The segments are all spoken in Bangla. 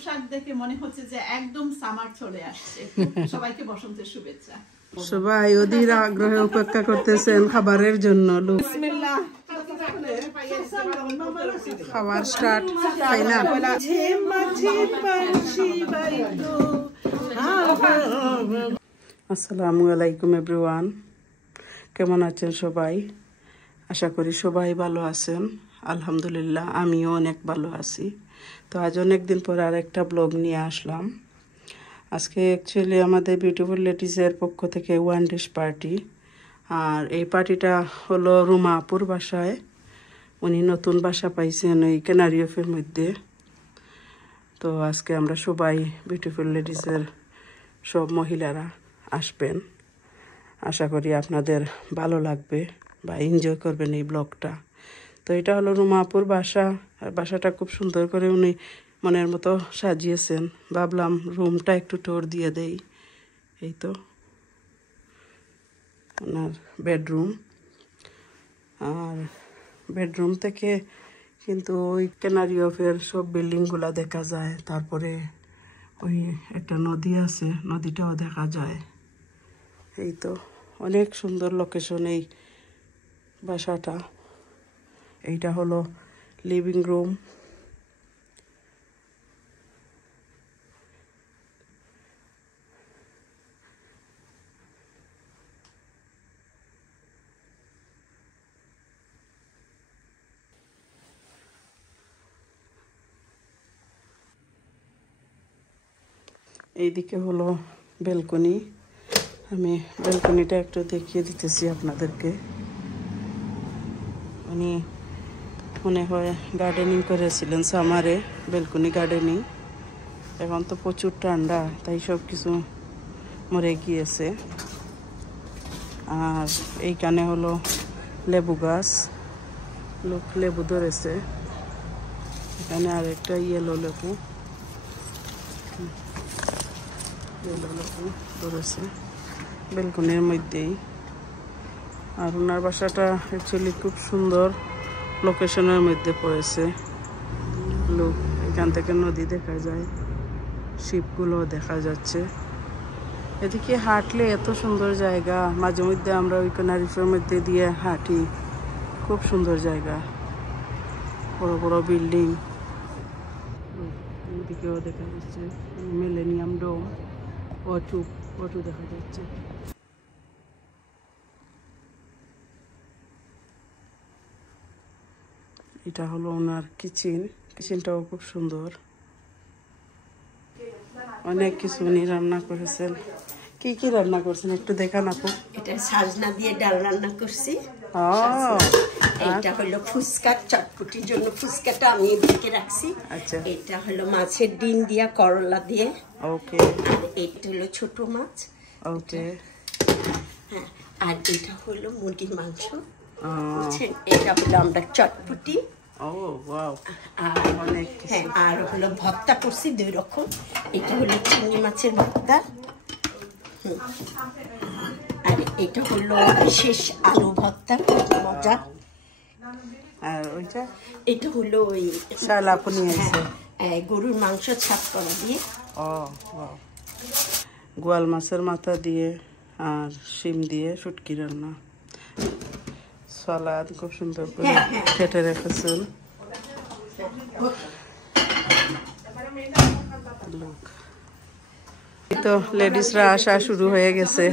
পোশাক দেখে মনে হচ্ছে যে একদম সামার চলে আসছে। সবাইকে বসন্তের শুভেচ্ছা। সবাই অধীর আগ্রহে অপেক্ষা করতেছেন খাবারের জন্য। বিসমিল্লাহ, খাবার স্টার্ট। তাই না? আসসালামু আলাইকুম এভরিওয়ান, কেমন আছেন সবাই? আশা করি সবাই ভালো আছেন। আলহামদুলিল্লাহ, আমিও অনেক ভালো আছি। তো আজ অনেক দিন পর আর একটা ব্লগ নিয়ে আসলাম। আজকে অ্যাকচুয়ালি আমাদের বিউটিফুল লেডিজের পক্ষ থেকে ওয়ান ডিশ পার্টি, আর এই পার্টিটা হলো রুমা আপুর বাসায়। উনি নতুন বাসা পাইছেন এই ক্যানারি অফের মধ্যে। তো আজকে আমরা সবাই বিউটিফুল লেডিজের সব মহিলারা আসবেন। আশা করি আপনাদের ভালো লাগবে বা এনজয় করবেন এই ব্লগটা। তো এটা হলো রুমা আপুর বাসা, আর বাসাটা খুব সুন্দর করে উনি মনের মতো সাজিয়েছেন। ভাবলাম রুমটা একটু ট্যুর দিয়ে দেই। এই তো ওনার বেডরুম, আর বেডরুম থেকে কিন্তু ওই ক্যানারি অফের সব বিল্ডিংগুলা দেখা যায়। তারপরে ওই একটা নদী আছে, নদীটাও দেখা যায়। এই তো অনেক সুন্দর লোকেশন এই বাসাটা। এইটা হলো লিভিং রুম। এইদিকে হলো ব্যালকনি। আমি ব্যালকনিটা একটু দেখিয়ে দিতেছি আপনাদেরকে। উনি মনে হয় গার্ডেনিং করেছিলেন সামারে, ব্যালকনি গার্ডেনিং। এখন তো প্রচুর ঠান্ডা, তাই সব কিছু মরে গিয়েছে। আর এইখানে হলো লেবু গাছ, লোক লেবু ধরেছে। এখানে আর একটা ইয়েলো লেবু ধরেছে ব্যালকনির মধ্যেই। আর ওনার বাসাটা অ্যাকচুয়ালি খুব সুন্দর লোকেশনের মধ্যে পড়েছে। লোক এখান থেকে নদী দেখা যায়, শিপগুলো দেখা যাচ্ছে। এদিকে হাঁটলে এত সুন্দর জায়গা, মাঝে মধ্যে আমরা ওই ক্যানারিফের মধ্যে দিয়ে হাঁটি। খুব সুন্দর জায়গা, বড় বড় বিল্ডিং। এদিকেও দেখা যাচ্ছে মিলেনিয়াম ডোম, অটো দেখা যাচ্ছে। এটা হলো ওনার কিচেন। কিচেনটাও খুব সুন্দর, অনেক কিছু উনি রান্না করেছেন। কি কি রান্না করছেন একটু দেখান আপু। এটা সাজনা দিয়ে ডাল রান্না করছি। এটা হলো ফুচকা, চটপটির জন্য ফুচকাটা আমি এদিকে রাখছি। আচ্ছা, এটা হলো মাছের ডিম দিয়া করলা দিয়ে। ওকে। আর এটা হলো ছোট মাছ। ওকে। হ্যাঁ, আর এটা হলো মুরগির মাংস। বুঝছেন, এটা হলো আমরা চটপটি। ও ওয়াও। আর অনেক হ্যাঁ, আর হলো ভর্তা করছি 2 রকম। এটা হলো চিংড়ি মাছের ভর্তা। আর এটা হলো বিশেষ আলু ভর্তা, মজা। আর ওইটা এটা হলো ওই শাল আপু নিয়ে এসে গরুর মাংস ছাপ করা দিয়ে। ও ওয়াও। গোয়াল মাছের মাথা দিয়ে আর শিম দিয়ে শুটকি রান্না, সালাদ খুব সুন্দর করে কেটে রেখেছেন। তো লেডিসরা আসা শুরু হয়ে গেছে।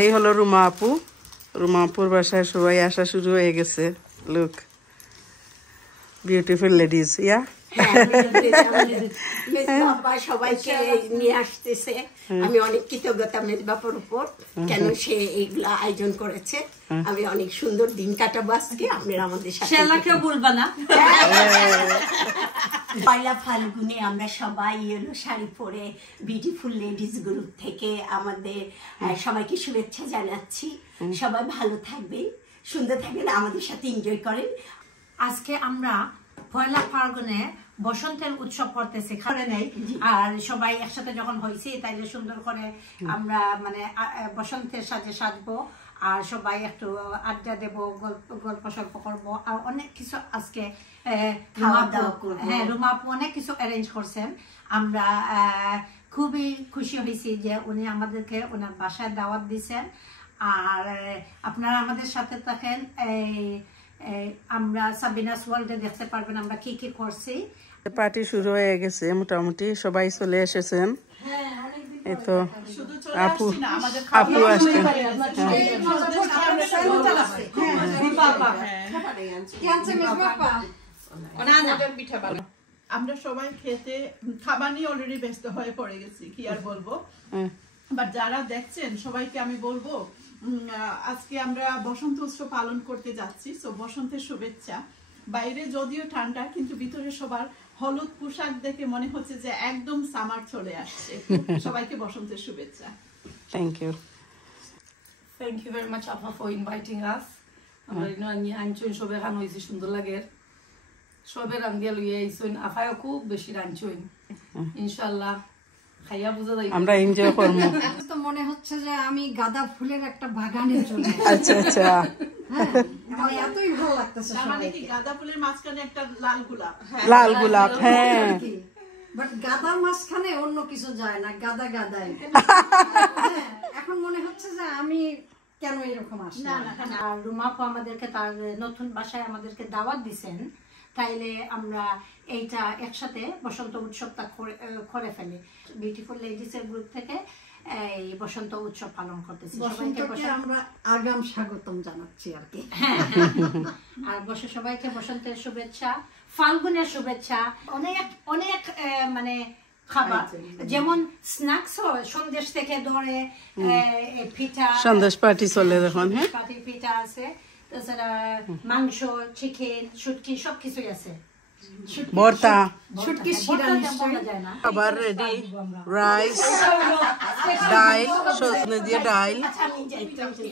এই হলো রুমা আপু, রুমা আপুর বাসায় সবাই আসা শুরু হয়ে গেছে। Look, beautiful ladies. ইয়া সবাইকে নিয়ে আসতেছে। আমি অনেক কৃতজ্ঞতা মেজবাপুর উপর, কেন সে এইগুলা আয়োজন করেছে। আমি অনেক সুন্দর দিন কাটাবো আজকে। আপনারা আমাদের সাথে বলবা না। পয়লা ফাল্গুনে আমরা সবাই শাড়ি পরে বিউটিফুল লেডিজ গ্রুপ থেকে আমাদের সবাইকে শুভেচ্ছা জানাচ্ছি। সবাই ভালো থাকবেন, সুন্দর থাকবেন, আমাদের সাথে এনজয় করেন। আজকে আমরা পয়লা ফাল্গুনে বসন্তের উৎসব করতেছি, খাবে নেই। আর সবাই একসাথে যখন হয়েছি, তাইলে সুন্দর করে আমরা মানে বসন্তের সাজে সাজবো। আর সবাই একটু আড্ডা দেব, গল্প সল্প করবো, আর অনেক কিছু আজকে রুমা আপু অনেক কিছু অ্যারেঞ্জ করছেন। আমরা খুবই খুশি হয়েছি যে উনি আমাদেরকে ওনার বাসায় দাওয়াত দিচ্ছেন। আর আপনারা আমাদের সাথে থাকেন, আমরা সাবিনাস ওয়ার্ল্ডে দেখতে পারবেন আমরা কি কি করছি। পার্টি শুরু হয়ে গেছে, মোটামুটি সবাই চলে এসেছেন। এই তো আপু আসছে। আমরা সবাই খেতে খাবার নিয়ে অলরেডি ব্যস্ত হয়ে পড়ে গেছি, কি আর বলবো। বাট যারা দেখছেন সবাইকে আমি বলবো, আজকে আমরা বসন্ত উৎসব পালন করতে যাচ্ছি। সো বসন্তের শুভেচ্ছা। বাইরে যদিও ঠান্ডা, কিন্তু ভিতরে সবার হলুদ পোশাক দেখে মনে হচ্ছে যে একদম সামার চলে আসছে। সবাইকে বসন্তের শুভেচ্ছা। Thank you. Thank you very much, Apa, for inviting us. আমরা আনছুন সবে খান হয়েছে, সুন্দর লাগে সবে রান্ধিয়া লইয়া আইসুন। আফায়ও খুব বেশি রাঁধছুন, ইনশাল্লাহ খাইয়া বুঝা যাই আমরা এনজয় করব। তো মনে হচ্ছে যে আমি গাঁদা ফুলের একটা বাগানে চলে। আচ্ছা আচ্ছা, মানে এতই ভালো লাগতেছে। মানে কি গাঁদা ফুলের মাঝখানে একটা লাল গোলাপ। লাল গোলাপ, হ্যাঁ। বাট গাঁদার মাঝখানে অন্য কিছু যায় না, গাঁদা গাঁদাই। এখন মনে হচ্ছে যে আমি কেন এরকম আসলাম। আর রুমা আপু আমাদেরকে তার নতুন বাসায় আমাদেরকে দাওয়াত দিছেন, তাইলে আমরা এইটা একসাথে বসন্ত উৎসবটা করে ফেলি। বিউটিফুল লেডিস এর গ্রুপ থেকে এই বসন্ত উৎসব পালন করতেছি। সবাইকে আমরা আগাম স্বাগতম জানাচ্ছি আর কি। আর সবাইকে বসন্তের শুভেচ্ছা, ফাল্গুনের শুভেচ্ছা। অনেক অনেক মানে খাবার, যেমন স্ন্যাক্স সন্দেশ থেকে ধরে পিঠা, সন্দেশ পার্টি চলে দেখুন। হ্যাঁ, পিঠা আছে, তাছাড়া মাংস, চিকেন, শুটকি সবকিছুই আছে। ভর্তা, শুটকি শিরা খাবার রেডি, রাইস, ডাইল, সজনে দিয়ে ডাইল,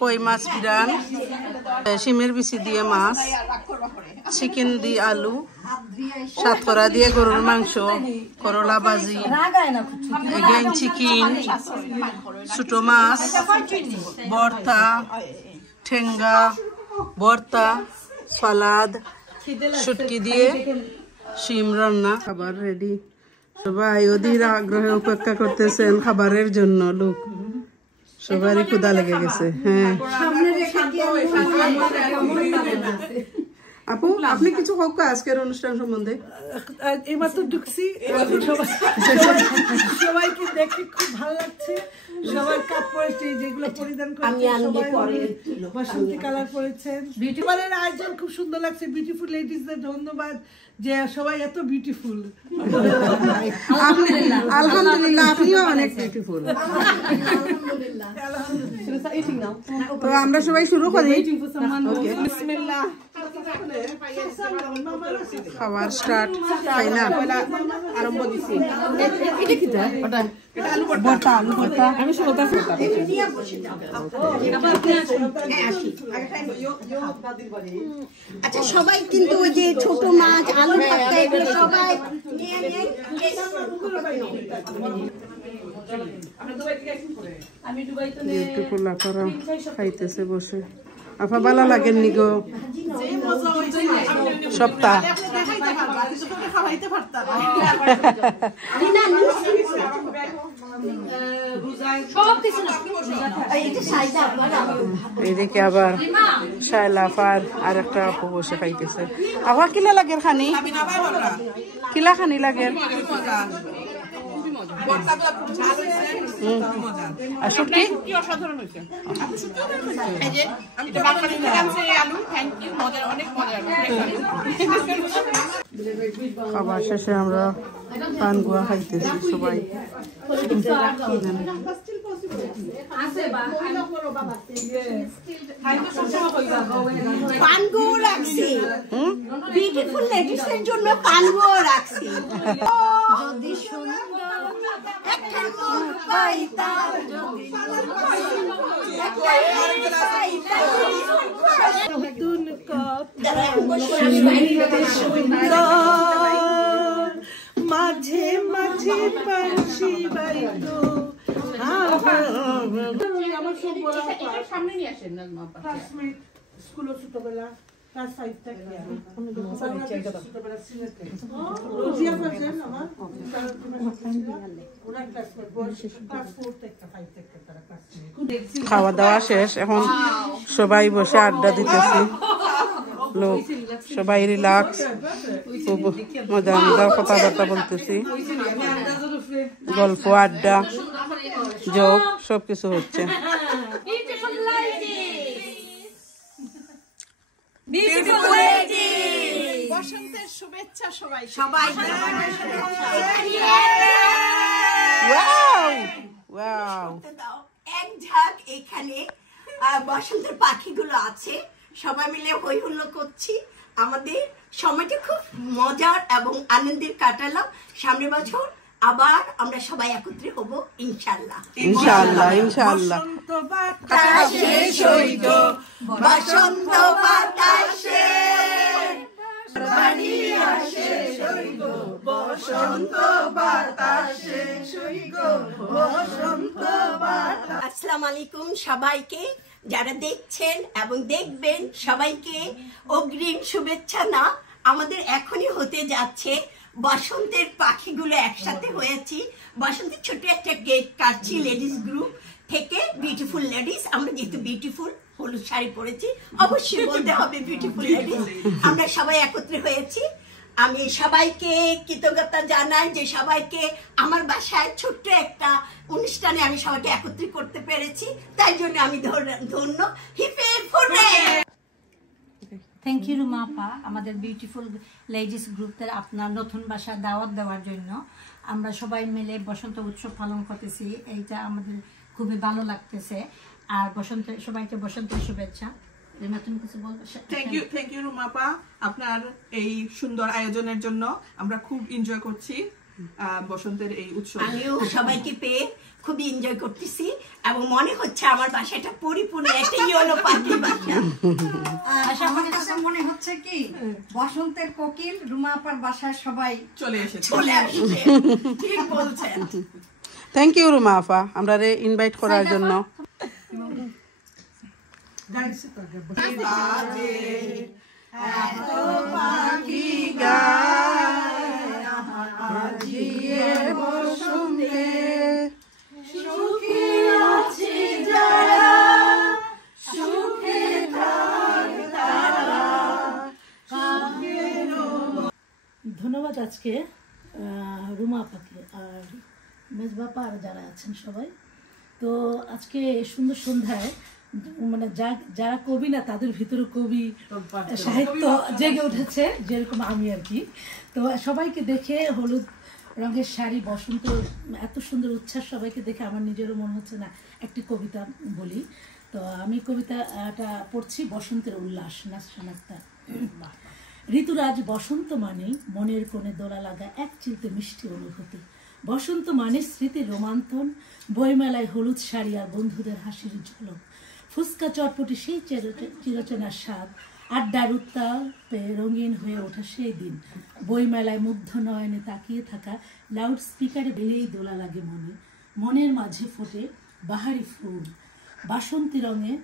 কই মাছ বিরান, শিমের বিচি দিয়ে মাছ, চিকেন দিয়ে আলু, সাতকরা দিয়ে গরুর মাংস, করলা ভাজি, এগেন চিকেন, ছোট মাছ, ভর্তা, ঠেঙ্গা, ভর্তা, সালাদ, শুটকি দিয়ে শিম রান্না। খাবার রেডি, সবাই অধীর আগ্রহে অপেক্ষা করতেছেন খাবারের জন্য। লোক সবারই ক্ষুধা লেগে গেছে। হ্যাঁ আপু, আপনি কিছু হোক আজকের অনুষ্ঠান সম্বন্ধে। এইমাত্র ঢুকছি, সবাইকে দেখে খুব ভালো লাগছে। সবাই কাপ পরেছে, যেগুলো পরিধান করেছে সবাই বসন্তী কালার পরেছেন। বিউটিফুলের আয়োজন খুব সুন্দর লাগছে। বিউটিফুল লেডিসদের ধন্যবাদ যে সবাই এত বিউটিফুল। আলহামদুলিল্লাহ, আপনিও অনেক বিউটিফুল। তো আমরা সবাই শুরু করি। বিসমিল্লাহ, খাবার স্টার্ট। তাই না, আরম্ভ দিছি। ভর্তা, আলু ভর্তা। আমি শুরুটা আচ্ছা, সবাই কিন্তু ওই যে ছোট মাছ, আলু ভর্তা এগুলো সবাই বিউটিফুল আপারা খাইতেছে বসে। আপা ভালো লাগেননি গো সপ্তাহ? এদিকে আবার শায়লা আপার আর একটা আপু বসে খাইতেছে। আপা কিলা লাগে খানি? কিলা খানি লাগে? আর শুটকি অসাধারণ হয়েছে। খাবার শেষে আমরা পানগুয়া খাইতেছি সবাই। পানগুয়া রাখছি, বিউটিফুল লেডিসের জন্য পানগুয়া রাখছি। যদি একটা মুখ পাইতাম, মাঝে মাঝে পাখি বাইতো আমার সব বড় এটা সামনে নিয়ে আসেন না মা পাশে ক্লাসমেট স্কুলে ছোটবেলা ক্লাস 5 থেকে ছোটবেলা সিলেটে রোজিয়া পাচ্ছেন আমার ওরা ক্লাসমেট ক্লাস 4 থেকে 5 থেকে তারা ক্লাসমেট। খাওয়া দাওয়া শেষ, এখন সবাই বসে আড্ডা দিতেছি। লোক সবাই রিল্যাক্স, খুব মজা মজা কথাবার্তা বলতেছি, গল্প আড্ডা যোগ সবকিছু হচ্ছে। বসন্তের শুভেচ্ছা সবাই সবাই এক ঝাঁক এখানে বসন্তের পাখিগুলো আছে, সবাই মিলে হই হুল্লো করছি। আমাদের সময়টা খুব মজার এবং আনন্দের কাটালাম। সামনের বছর আবার আমরা সবাই একত্রে হব ইনশাআল্লাহ। ইনশাআল্লাহ ইনশাআল্লাহ। বসন্ত বাতাসে সৈগ, বসন্ত বাতাসে বাড়ি আসে সৈগ, বসন্ত বাতাসে সৈগ, বসন্ত বাতাস। আসসালামু আলাইকুম সবাইকে, যারা দেখছেন এবং দেখবেন সবাইকে অগ্রিম শুভেচ্ছা। না, আমাদের এখনই হতে যাচ্ছে বসন্তের পাখিগুলো একসাথে হয়েছি। বসন্তের ছোট একটা গেট কাটছি লেডিস গ্রুপ থেকে, বিউটিফুল লেডিস। আমরা যেহেতু বিউটিফুল হলুদ শাড়ি পরেছি, অবশ্যই বলতে হবে বিউটিফুল লেডিস। আমরা সবাই একত্রে হয়েছি। আমি সবাইকে কৃতজ্ঞতা জানাই যে সবাইকে আমার বাসায় ছোট্ট একটা অনুষ্ঠানে আমি সবাইকে একত্রিত করতে পেরেছি, তাই জন্য আমি ধন্য। হিপে ফুটে থ্যাংক ইউ রুমা আপা, আমাদের বিউটিফুল লেডিস গ্রুপের আপনার নতুন বাসায় দাওয়াত দেওয়ার জন্য। আমরা সবাই মিলে বসন্ত উৎসব পালন করতেছি, এইটা আমাদের খুবই ভালো লাগতেছে। আর সবাইকে বসন্তের শুভেচ্ছা। তুমি কিছু বলবো? থ্যাংক ইউ রুমাপা, আপনার এই সুন্দর আয়োজনের জন্য আমরা খুব এনজয় করছি বসন্তের এই উৎসব। আমিও সবাইকে পেয়ে খুবই এনজয় করতেছি এবং মনে হচ্ছে আমার বাসাটা পরিপূর্ণ একটা ইয়েলো পাখি বাসা। আমার কাছে মনে হচ্ছে কি বসন্তের কোকিল রুমা আপার বাসায় সবাই চলে এসেছে। ঠিক বলছেন। থ্যাংক ইউ রুমা আফা আমরা ইনভাইট করার জন্য। ধন্যবাদ আজকে রুমা আপাকে আর মেজবাপা আর যারা আছেন সবাই। তো আজকে সুন্দর সন্ধ্যায় মানে যারা কবি না তাদের ভিতরে কবি সাহিত্য জেগে উঠেছে, যেরকম আমি আর কি। তো সবাইকে দেখে হলুদ রঙের শাড়ি, বসন্ত, এত সুন্দর উচ্ছ্বাস সবাইকে দেখে আমার নিজেরও মনে হচ্ছে না একটি কবিতা বলি। তো আমি কবিতাটা পড়ছি, বসন্তের উল্লাস, নাসরিন আক্তার। ঋতুরাজ বসন্ত মানে মনের কোণে দোলা লাগা এক চিলতে মিষ্টি অনুভূতি। বসন্ত মানে স্মৃতির রোমান্তন, বইমেলায় হলুদ শাড়ি আর বন্ধুদের হাসির ঝলক, ফুচকা চটপটি সেই চিরচেনার স্বাদ, আড্ডার উত্তাপে রঙিন হয়ে ওঠা সেই দিন, বইমেলায় মুগ্ধ নয়নে তাকিয়ে থাকা, লাউড স্পিকারে বেলেই দোলা লাগে মনে, মনের মাঝে ফোটে বাহারি ফুল, বাসন্তী রঙে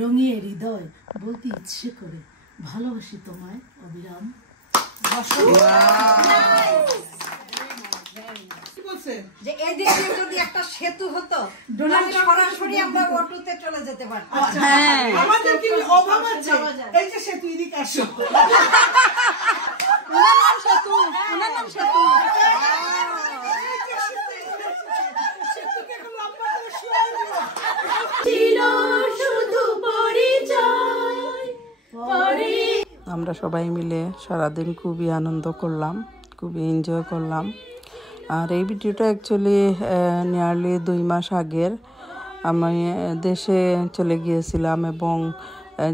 রঙিয়ে হৃদয়, বলতে ইচ্ছে করে ভালোবাসি তোমায় অবিরাম। যে এদিকে যদি একটা সেতু হতো, ডোনাল্ড সরাসরি আমরা অটোতে চলে যেতে পারতাম। আমাদের কি অভাব আছে? এই যে সেতু, এদিকে আসো। আমরা সবাই মিলে সারাদিন খুবই আনন্দ করলাম, খুবই এনজয় করলাম। আর এই ভিডিওটা অ্যাকচুয়ালি নিয়ারলি 2 মাস আগের। আমি দেশে চলে গিয়েছিলাম এবং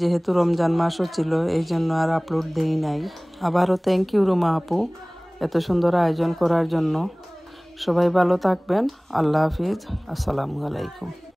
যেহেতু রমজান মাসও ছিল এই জন্য আর আপলোড দেই নাই। আবারও থ্যাংক ইউ রুমা আপু এত সুন্দর আয়োজন করার জন্য। সবাই ভালো থাকবেন। আল্লাহ হাফিজ। আসসালামু আলাইকুম।